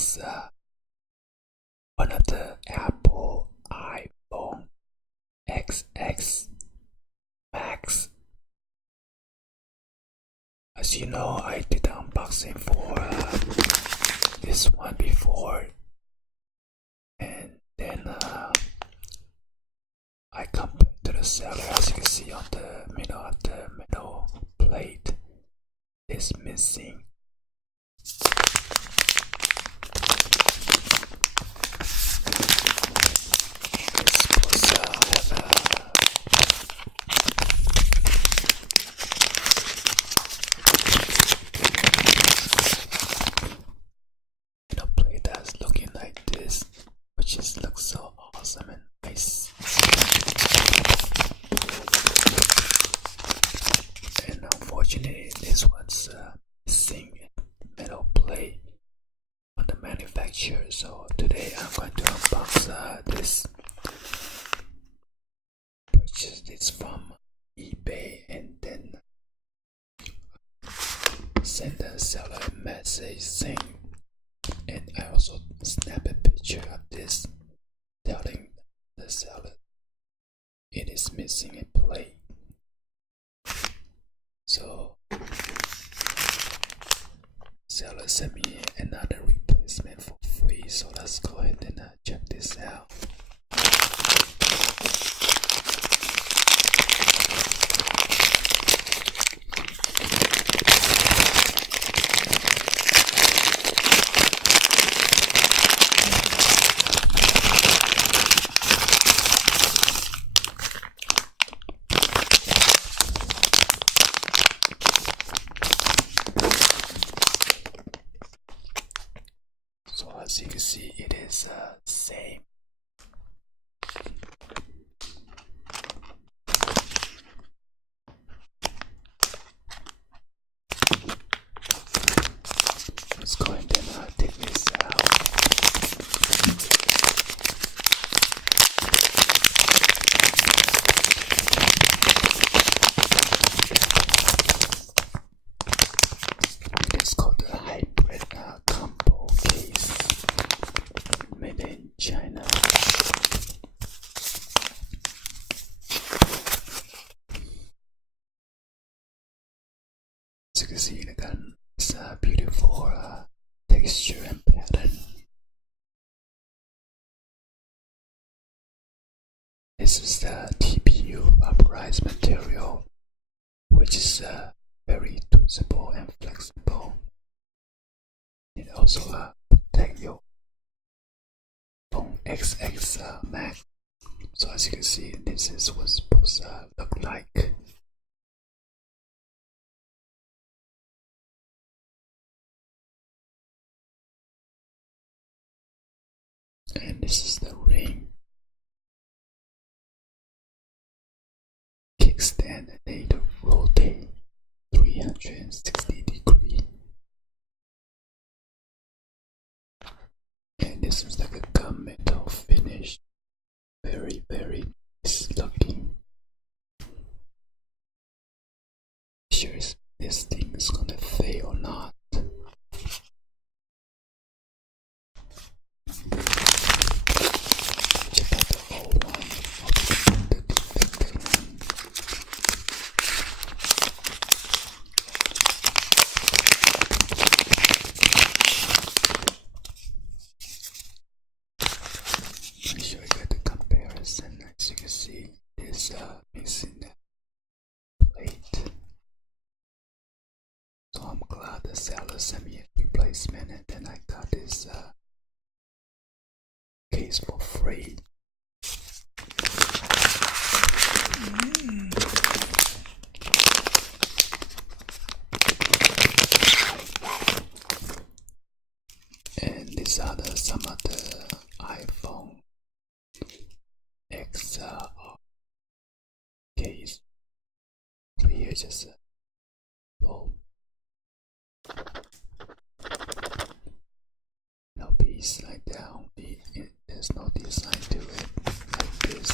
unbox one of the Apple iPhone XX Max. As you know, I did the unboxing for this one before, and then I complained to the seller. As you can see on the middle plate is missing. Plate that's looking like this, which just looks so awesome and nice. And unfortunately, this one's missing metal plate on the manufacturer. So today I'm going to unbox this. Purchased this from eBay and then send the seller a message saying, and I also snap a picture of this, telling the seller it is missing a plate. So seller sent me another replacement for free. So let's go ahead and check this out. So as you can see, it is same. Let's go ahead and take this out. It is called the hybrid combo case, made in China. As you can see, it got this beautiful texture and pattern. This is the TPU rubberized material, which is very twistable and flexible. It also protects your phone XX Max. So as you can see, this is what's supposed to look like. And this is the ring kickstand, and they rotate 360 degrees. And this is like a gunmetal finish, very nice looking. Sure if this thing is gonna fail or not. Check out the old one, the defective one. Make sure you get the comparison. As you can see, it's missing the plate. So I'm glad the seller sent me a replacement, and then I got this case for free. And these are some of the iPhone X case. Over here, just a little no piece like that. There's no design to it like this.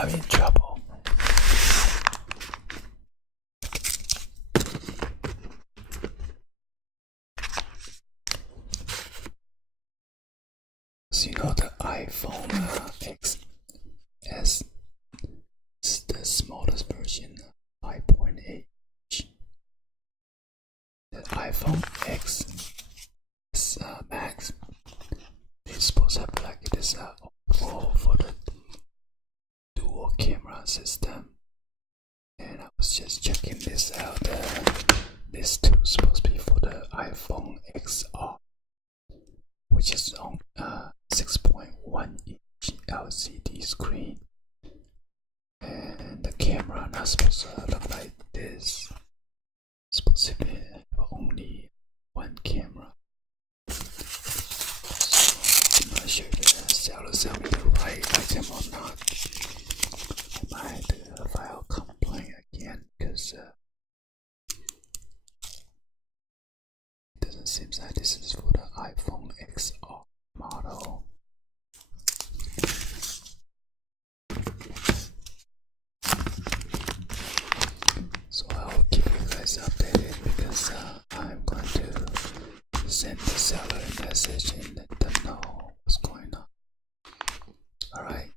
having trouble. So you know the iPhone XS is the smallest version, 5.8 inch. The iPhone X is Max. It's supposed to have like this for the dual camera system. And I was just checking this out. This too is supposed to be for the iPhone XR, which is on 6.1 inch LCD screen. And the camera not supposed to look like this. It's supposed to be only one camera. So I'm not sure if the seller sell me the right item or not. I might have to file a complaint again because it doesn't seem like this is for the iPhone XR model. So I'll keep you guys updated because I'm going to send the seller a message and let them know what's going on. Alright.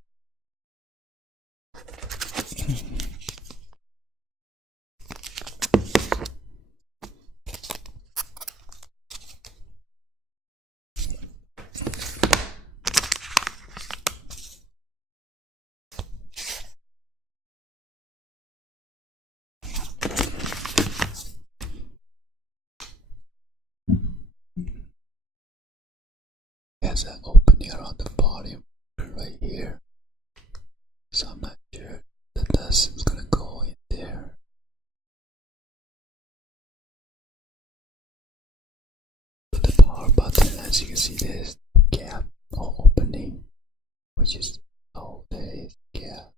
There's an opening around the bottom right here, so I'm not sure the dust is gonna go in there. But the power button, as you can see, there's a gap or opening, which is there is a gap.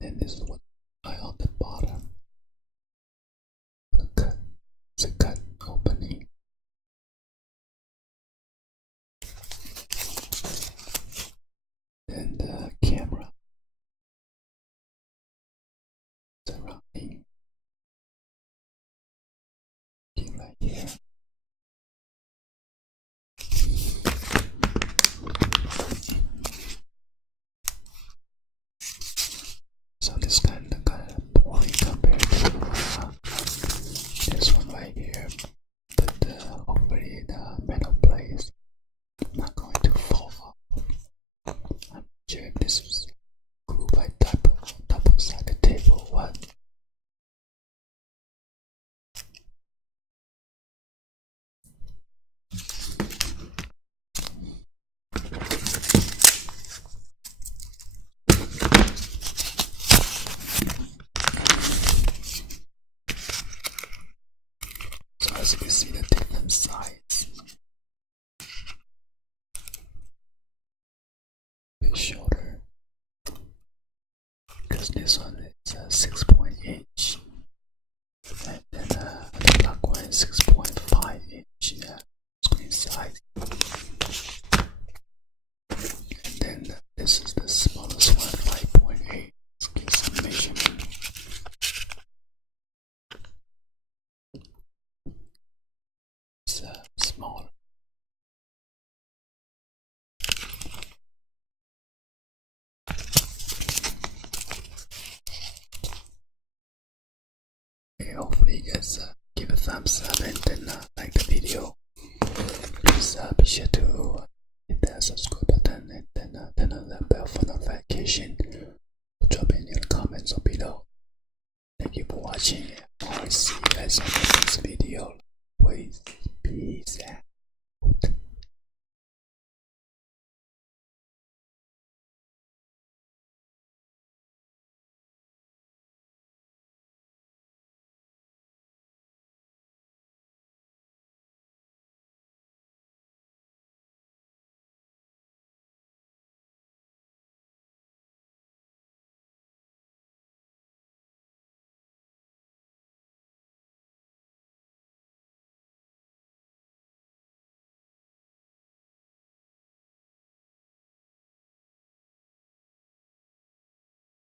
And this is what I on the bottom. The cut. It's a cut opening. Then the camera surrounding right here. So this kind of boring compared to this one right here, but hopefully the metal plate is not going to fall off. I'm not sure if this was glued by double sided tape or what. So as you can see the different sides. Bit shorter. Because this one is 6.8 inch. And then the black one is 6.5 inch screen size. And then this is the smallest one, 5.8. Let's get some measurement. It's smaller. Okay, hopefully you guys give a thumbs up and then like the video. Please be sure to hit that subscribe button and then turn on the bell for notification. Drop any comments below. Thank you for watching. I'll see you guys on the next video.